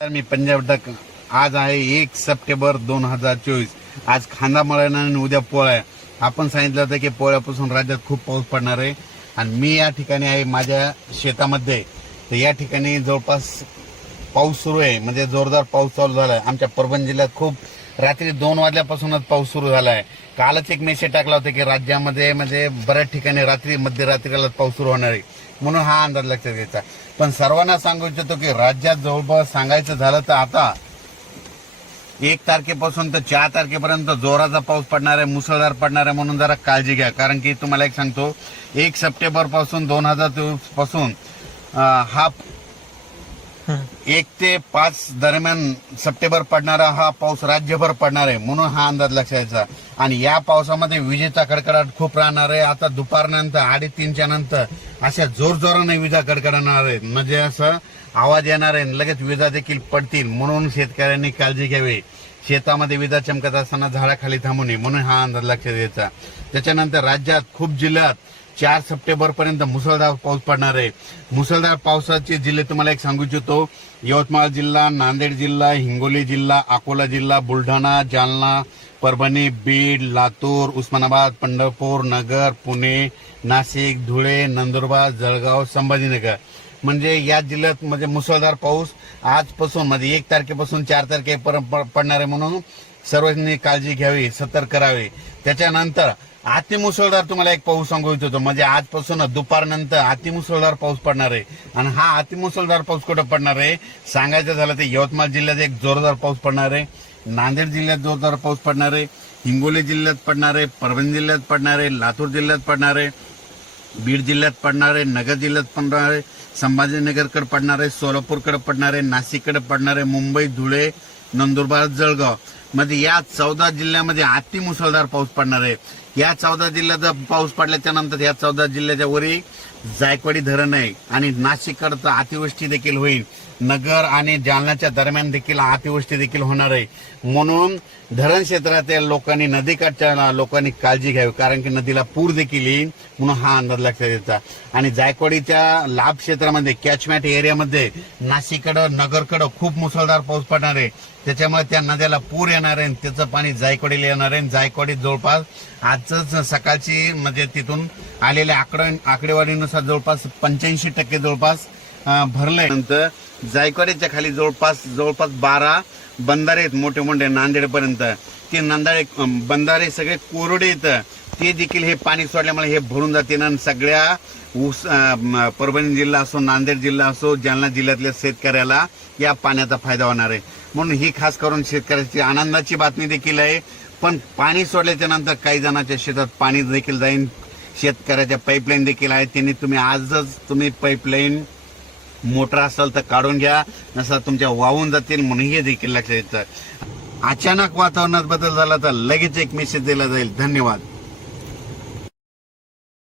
मी Punjab duck आज आहे एक सप्टेंबर दोन हजार चोवीस. आज खांदा मळणार आणि उद्या पोळा आहे. आपण सांगितलं होतं की पोळ्यापासून राज्यात खूप पाऊस पडणार आहे. आणि मी या ठिकाणी आहे माझ्या शेतामध्ये. तर या ठिकाणी जवळपास पाऊस सुरू आहे. म्हणजे जोरदार पाऊस चालू झाला आहे आमच्या परभणी जिल्ह्यात खूप रात्री दोन वाजल्यापासूनच पाऊस सुरू झाला आहे कालच एक मेसेज टाकला होता की राज्यामध्ये म्हणजे बऱ्याच ठिकाणी रात्री मध्यरात्रीला पाऊस सुरू होणार आहे. म्हणून हा अंदाज लक्षात घ्यायचा. पण सर्वांना सांगू इच्छितो की राज्यात जवळपास सांगायचं झालं तर आता एक तारखेपासून तर चार तारखेपर्यंत जोराचा पाऊस पडणार आहे मुसळधार पडणार आहे म्हणून जरा काळजी घ्या. कारण की तुम्हाला एक सांगतो एक सप्टेंबरपासून दोन हजार चोवीसपासून हा एक ते पाच दरम्यान सप्टेंबर पडणारा हा पाऊस राज्यभर पडणार आहे म्हणून हा अंदाज लक्षायचा आणि या पावसामध्ये विजेचा कडकडाट खूप राहणार आहे. आता दुपारनंतर अडीच तीनच्या नंतर अशा जोर जोराने विजा कडकडणार आहेत म्हणजे असं आवाज येणार आहे लगेच विजा देखील पडतील म्हणून शेतकऱ्यांनी काळजी घ्यावी. शेतामध्ये विजा चमकत असताना झाडाखाली थांबू नये म्हणून हा अंदाज लक्षात द्यायचा त्याच्यानंतर राज्यात खूप जिल्ह्यात चार सप्टेंबर पर्यंत मुसळधार पाऊस पडणार आहे. मुसळधार पावसाचे जिल्हे तुम्हाला एक सांगू इच्छितो. यवतमाळ जिल्हा नांदेड जिल्हा हिंगोली जिल्हा अकोला जिल्हा बुलढाणा जालना परभणी बीड लातूर उस्मानाबाद पंढरपूर नगर पुणे नाशिक धुळे नंदुरबार जळगाव संभाजीनगर. म्हणजे या जिल्ह्यात म्हणजे मुसळधार पाऊस आजपासून म्हणजे एक तारखेपासून चार तारखेपर्यंत पडणार आहे म्हणून सर्वांनी काळजी घ्यावी सतर्क करावे त्याच्यानंतर अतिमुसळधार तुम्हाला एक पाऊस सांगू इच्छितो म्हणजे आजपासून दुपारनंतर अतिमुसळधार पाऊस पडणार आहे आणि हा अतिमुसळधार पाऊस कुठं पडणार आहे सांगायचं झालं तर यवतमाळ जिल्ह्यात एक जोरदार पाऊस पडणार आहे नांदेड जिल्ह्यात जोरदार पाऊस पडणार आहे हिंगोली जिल्ह्यात पडणार आहे परभणी जिल्ह्यात पडणार आहे लातूर जिल्ह्यात पडणार आहे बीड जिल्ह्यात पडणार आहे नगर जिल्ह्यात पडणार आहे संभाजीनगरकडे पडणार आहे सोलापूरकडे पडणार आहे नाशिककडे पडणार आहे मुंबई धुळे नंदुरबार जळगाव. मध्ये या चौदा जिल्ह्यामध्ये अति मुसळधार पाऊस पडणार आहे. या चौदा जिल्ह्याचा पाऊस पडल्याच्या नंतर या चौदा जिल्ह्याच्या वरी जायकवाडी धरण आहे आणि नाशिककडचं अतिवृष्टी देखील होईल. नगर आणि जालन्याच्या दरम्यान देखील अतिवृष्टी देखील होणार आहे. म्हणून धरण क्षेत्रातील लोकांनी नदीकाठच्या लोकांनी काळजी घ्यावी कारण की नदीला पूर देखील येईल म्हणून हा अंदाज लक्षात येतात आणि जायकवाडीच्या लाभ क्षेत्रामध्ये कॅचमॅट एरियामध्ये नाशिककडं नगरकडं खूप मुसळधार पाऊस पडणार आहे. त्याच्यामुळे त्या नद्याला पूर येणार आहे आणि त्याचं पाणी जायकवाडीला येणार आहे. जायकवाडीत जवळपास आजच सकाळची म्हणजे तिथून आलेल्या आकडे आकडेवारीनुसार जवळपास पंच्याऐंशी टक्के जवळपास भरलंय. नंतर जायकवाडीच्या खाली जवळपास जवळपास बारा बंधारे आहेत मोठे मोठे नांदेडपर्यंत. ते नांदाळे बंधारे सगळे कोरडे येतं ते देखील हे पाणी सोडल्यामुळे हे भरून जाते. आणि सगळ्या ऊस परभणी जिल्हा असो नांदेड जिल्हा असो जालना जिल्ह्यातल्या शेतकऱ्याला या पाण्याचा फायदा होणार आहे. म्हणून ही खास करून शेतकऱ्याची आनंदाची बातमी देखील आहे. पण पाणी सोडल्याच्या नंतर काही जणांच्या शेतात पाणी देखील जाईल शेतकऱ्याच्या पाईपलाईन देखील आहे. त्यांनी तुम्ही आजच तुम्ही पाईपलाईन मोटर असेल तर काढून घ्या नसा तुमच्या वाहून जातील म्हणून हे देखील लक्षात येतं. अचानक वातावरणात बदल झाला तर लगेच एक मेसेज दिला जाईल. धन्यवाद.